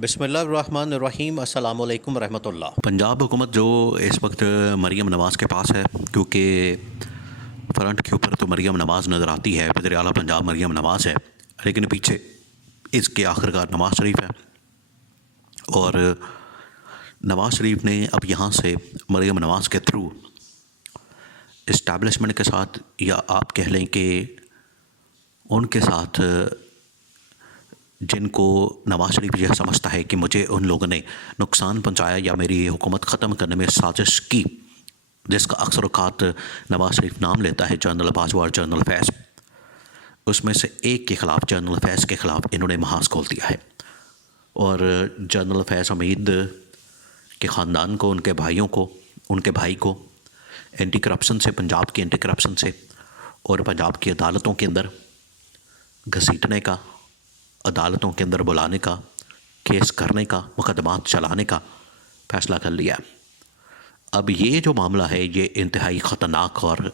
बिस्मिल्लाहिर्रहमानिर्रहीम अस्सलामु अलैकुम रहमतुल्लाह। पंजाब हुकूमत जो इस वक्त मरीम नवाज़ के पास है, क्योंकि फ्रंट के ऊपर तो मरीम नवाज़ नज़र आती है, वज़ीर आला पंजाब मरीम नवाज़ है, लेकिन पीछे इसके आखिरकार नवाज़ शरीफ है। और नवाज़ शरीफ ने अब यहाँ से मरीम नवाज़ के थ्रू इस्टेब्लिशमेंट के साथ, या आप कह लें कि उनके साथ जिनको नवाज़ शरीफ यह समझता है कि मुझे उन लोगों ने नुकसान पहुंचाया या मेरी हुकूमत ख़त्म करने में साजिश की, जिसका अक्सर औक़ात नवाज़ शरीफ नाम लेता है, जनरल बाजवा और जनरल फैज़, उसमें से एक के ख़िलाफ़, जनरल फैज़ के ख़िलाफ़ इन्होंने महाज खोल दिया है। और जनरल फैज़ हमीद के ख़ानदान को, उनके भाइयों को, उनके भाई को एंटी करप्शन से, पंजाब की एंटी करप्शन से और पंजाब की अदालतों के अंदर घसीटने का, अदालतों के अंदर बुलाने का, केस करने का, मुकदमात चलाने का फ़ैसला कर लिया। अब ये जो मामला है, ये इंतहाई ख़तरनाक और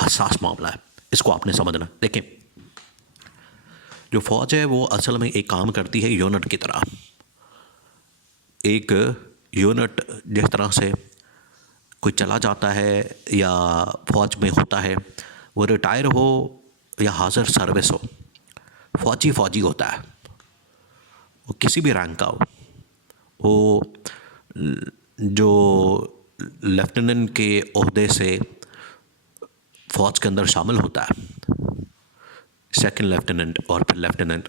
हसास मामला है, इसको आपने समझना। देखें, जो फ़ौज है वो असल में एक काम करती है यूनिट की तरह। एक यूनिट जिस तरह से कोई चला जाता है या फ़ौज में होता है, वो रिटायर हो या हाज़िर सर्विस हो, फ़ौजी फ़ौजी होता है, वो किसी भी रैंक का हो। वो जो लेफ्टिनेंट के ओहदे से फ़ौज के अंदर शामिल होता है, सेकंड लेफ्टिनेंट और फिर लेफ्टिनेंट,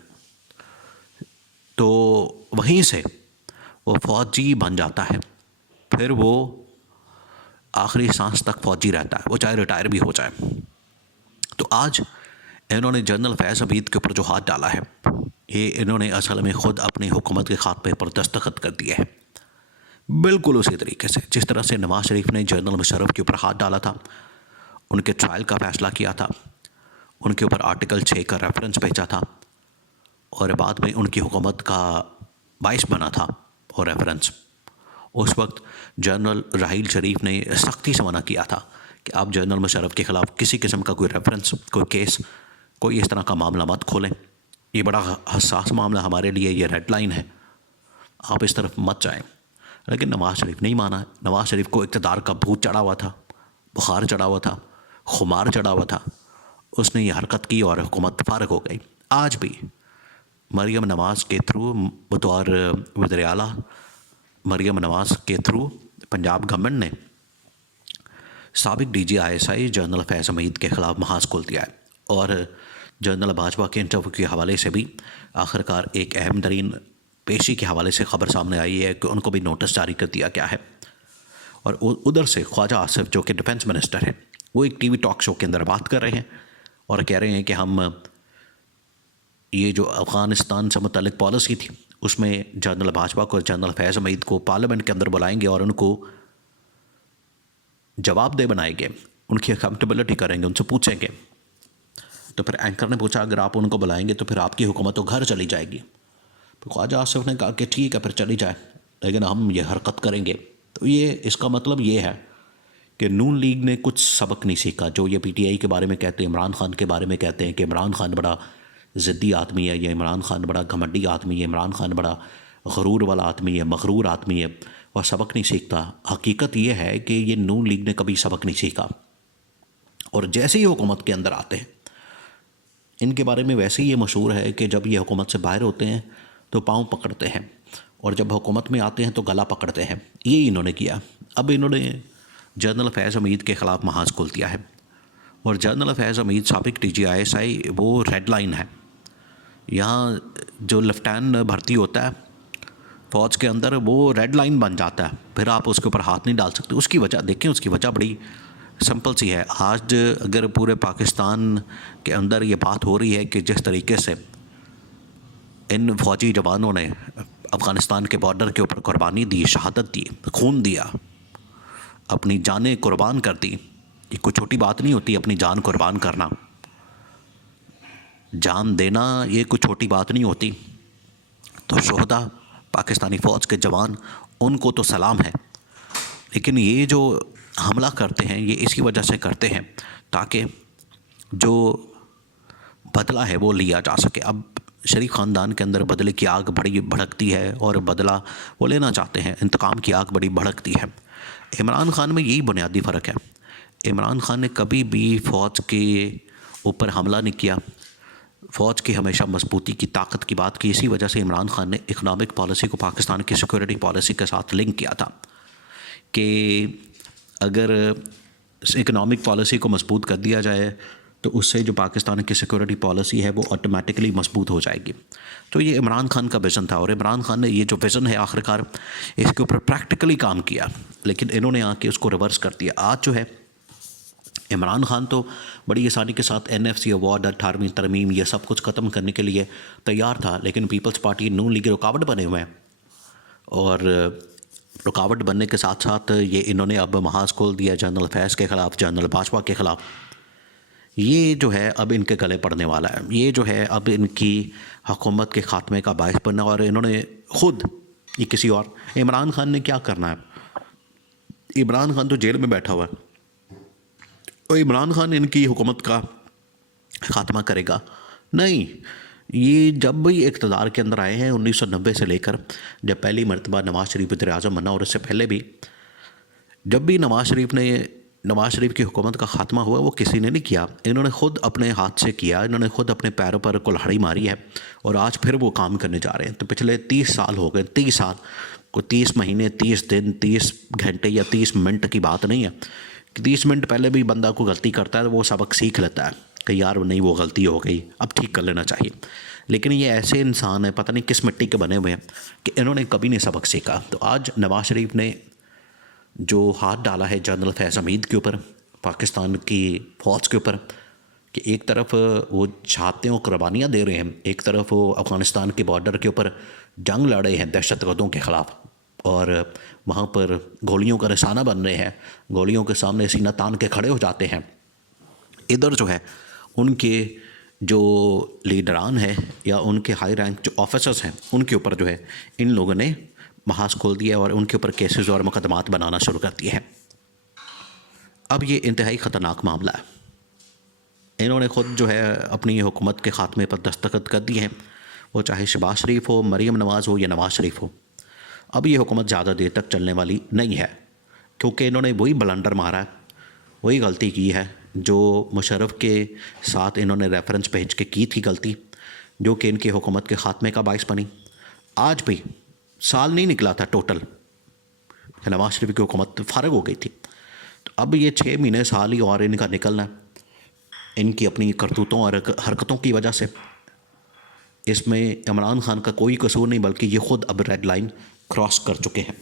तो वहीं से वो फ़ौजी बन जाता है, फिर वो आखिरी सांस तक फ़ौजी रहता है, वो चाहे रिटायर भी हो जाए। तो आज इन्होंने जनरल फैज़ हमीद के ऊपर जो हाथ डाला है, ये इन्होंने असल में ख़ुद अपनी हुकूमत के खात्मे पर दस्तखत कर दिए हैं, बिल्कुल उसी तरीके से जिस तरह से नवाज़ शरीफ ने जनरल मुशर्रफ के ऊपर हाथ डाला था, उनके ट्रायल का फ़ैसला किया था, उनके ऊपर आर्टिकल 6 का रेफरेंस भेजा था और बाद में उनकी हुकूमत का बाइस बना था और रेफरेंस। उस वक्त जनरल राहील शरीफ ने सख्ती से मना किया था कि आप जनरल मुशर्रफ के ख़िलाफ़ किसी किस्म का कोई रेफरेंस, कोई केस, कोई इस तरह का मामला मत खोलें, ये बड़ा हसास मामला हमारे लिए, ये रेड लाइन है, आप इस तरफ मत जाएं। लेकिन नवाज़ शरीफ नहीं माना। नवाज़ शरीफ को इक़्तिदार का भूत चढ़ा हुआ था, बुखार चढ़ा हुआ था, खुमार चढ़ा हुआ था, उसने ये हरकत की और हुकूमत फारग हो गई। आज भी मरीम नवाज़ के थ्रू, बतौर वज़ीर आला मरीम नवाज़ के थ्रू पंजाब गवर्नमेंट ने साबिक DG ISI जनरल फैज़ हमीद के ख़िलाफ़ महाज खोल दिया है। और जनरल बाजवा के इंटरव्यू के हवाले से भी आखिरकार एक अहम तरीन पेशी के हवाले से ख़बर सामने आई है कि उनको भी नोटिस जारी कर दिया गया है। और उधर से ख्वाजा आसिफ जो कि डिफेंस मिनिस्टर हैं, वो एक TV टॉक शो के अंदर बात कर रहे हैं और कह रहे हैं कि हम ये जो अफ़गानिस्तान से मुतल्लिक़ पॉलिसी थी, उसमें जनरल बाजवा को और जनरल फैज़ हमीद को पार्लियामेंट के अंदर बुलाएंगे और उनको जवाबदेह बनाएंगे, उनकी अकाउंटेबिलिटी करेंगे, उनसे पूछेंगे। तो फिर एंकर ने पूछा, अगर आप उनको बुलाएंगे तो फिर आपकी हुकूमत तो घर चली जाएगी। तो ख्वाजा आसिफ ने कहा कि ठीक है, फिर चली जाए, लेकिन हम ये हरकत करेंगे। तो ये इसका मतलब ये है कि नून लीग ने कुछ सबक नहीं सीखा। जो ये PTI के बारे में कहते हैं, इमरान खान के बारे में कहते हैं कि इमरान खान बड़ा ज़िद्दी आदमी है, या इमरान खान बड़ा घमंडी आदमी है, इमरान खान बड़ा गरूर वाला आदमी है, मगरूर आदमी है, वह सबक नहीं सीखता। हकीकत यह है कि ये नून लीग ने कभी सबक नहीं सीखा, और जैसे ही हुकूमत के अंदर आते हैं, इनके बारे में वैसे ही ये मशहूर है कि जब ये हुकूमत से बाहर होते हैं तो पाँव पकड़ते हैं, और जब हुकूमत में आते हैं तो गला पकड़ते हैं। ये इन्होंने किया। अब इन्होंने जनरल फैज़ हमीद के ख़िलाफ़ महाज खोल दिया है, और जनरल फैज़ हमीद साबिक DG ISI वो रेड लाइन है। यहाँ जो लेफ्टिनेंट भर्ती होता है फ़ौज के अंदर, वो रेड लाइन बन जाता है, फिर आप उसके ऊपर हाथ नहीं डाल सकते। उसकी वजह देखें, उसकी वजह बड़ी सिंपल सी है। आज अगर पूरे पाकिस्तान के अंदर ये बात हो रही है कि जिस तरीके से इन फ़ौजी जवानों ने अफ़गानिस्तान के बॉर्डर के ऊपर कुर्बानी दी, शहादत दी, खून दिया, अपनी जानें कुर्बान कर दी, ये कोई छोटी बात नहीं होती। अपनी जान कुर्बान करना, जान देना, ये कोई छोटी बात नहीं होती। तो शोहदा, पाकिस्तानी फ़ौज के जवान, उनको तो सलाम है, लेकिन ये जो हमला करते हैं ये इसी वजह से करते हैं ताकि जो बदला है वो लिया जा सके। अब शरीफ ख़ानदान के अंदर बदले की आग बड़ी भड़कती है और बदला वो लेना चाहते हैं, इंतकाम की आग बड़ी भड़कती है। इमरान ख़ान में यही बुनियादी फ़र्क है। इमरान ख़ान ने कभी भी फ़ौज के ऊपर हमला नहीं किया, फ़ौज की हमेशा मजबूती की, ताकत की बात की। इसी वजह से इमरान ख़ान ने इकनॉमिक पॉलिसी को पाकिस्तान की सिक्योरिटी पॉलिसी के साथ लिंक किया था कि अगर इकनॉमिक पॉलिसी को मजबूत कर दिया जाए तो उससे जो पाकिस्तान की सिक्योरिटी पॉलिसी है वो ऑटोमेटिकली मजबूत हो जाएगी। तो ये इमरान ख़ान का विज़न था और इमरान ख़ान ने ये जो विज़न है आखिरकार इसके ऊपर प्रैक्टिकली काम किया, लेकिन इन्होंने आके उसको रिवर्स कर दिया। आज जो है इमरान ख़ान तो बड़ी आसानी के साथ NFC अवार्ड, 18वीं तरमीम, ये सब कुछ ख़त्म करने के लिए तैयार था, लेकिन पीपल्स पार्टी नून लीग रुकावट बने हुए हैं और रुकावट बनने के साथ साथ ये इन्होंने अब महाज खोल दिया जनरल फैज़ के ख़िलाफ़, जनरल बाजवा के ख़िलाफ़। ये जो है अब इनके गले पड़ने वाला है, ये जो है अब इनकी हुकूमत के ख़ात्मे का बायस बनना। और इन्होंने ख़ुद, ये किसी और, इमरान ख़ान ने क्या करना है? इमरान ख़ान तो जेल में बैठा हुआ है और इमरान ख़ान इनकी हुकूमत का ख़ात्मा करेगा? नहीं। ये जब भी इक़्तिदार के अंदर आए हैं 1990 से लेकर, जब पहली मरतबा नवाज़ शरीफ वज़ीर आज़म बना और इससे पहले भी जब भी नवाज़ शरीफ की हुकूमत का ख़ात्मा हुआ वो किसी ने नहीं किया, इन्होंने ख़ुद अपने हाथ से किया, इन्होंने ख़ुद अपने पैरों पर कुल्हाड़ी मारी है और आज फिर वो काम करने जा रहे हैं। तो पिछले 30 साल हो गए, 30 साल को 30 महीने, 30 दिन, 30 घंटे या 30 मिनट की बात नहीं है कि 30 मिनट पहले भी बंदा को गलती करता है तो वो सबक सीख लेता है कि यार नहीं, वो गलती हो गई, अब ठीक कर लेना चाहिए। लेकिन ये ऐसे इंसान है, पता नहीं किस मिट्टी के बने हुए हैं कि इन्होंने कभी नहीं सबक सीखा। तो आज नवाज़ शरीफ ने जो हाथ डाला है जनरल फैज़ हमीद के ऊपर, पाकिस्तान की फ़ौज के ऊपर, कि एक तरफ वो चाहते हो कुर्बानियाँ दे रहे हैं, एक तरफ वो अफ़गानिस्तान के बॉर्डर के ऊपर जंग लड़े हैं दहशतगर्दों के ख़िलाफ़ और वहाँ पर गोलियों का निशाना बन रहे हैं, गोलियों के सामने सीना तान के खड़े हो जाते हैं। इधर जो है उनके जो लीडरान हैं या उनके हाई रैंक जो ऑफिसर्स हैं उनके ऊपर जो है इन लोगों ने महाज खोल दिया और उनके ऊपर केसेस और मुकदमात बनाना शुरू कर दिए हैं। अब ये इंतहाई ख़तरनाक मामला है। इन्होंने ख़ुद जो है अपनी हुकूमत के ख़ात्मे पर दस्तखत कर दिए हैं, वो चाहे शहबाज शरीफ हो, मरीम नवाज़ हो या नवाज़ शरीफ हो। अब ये हुकूमत ज़्यादा देर तक चलने वाली नहीं है क्योंकि इन्होंने वही ब्लंडर मारा है, वही गलती की है जो मुशर्रफ के साथ इन्होंने रेफरेंस भेज के की थी गलती, जो कि इनकी हुकूमत के ख़ात्मे का बायस बनी। आज भी साल नहीं निकला था टोटल, नवाज़ शरीफ की हुकूमत फ़ारग हो गई थी। तो अब ये 6 महीने, साल ही और इनका निकलना है इनकी अपनी करतूतों और हरकतों की वजह से। इसमें इमरान ख़ान का कोई कसूर नहीं, बल्कि ये ख़ुद अब रेड लाइन क्रॉस कर चुके हैं।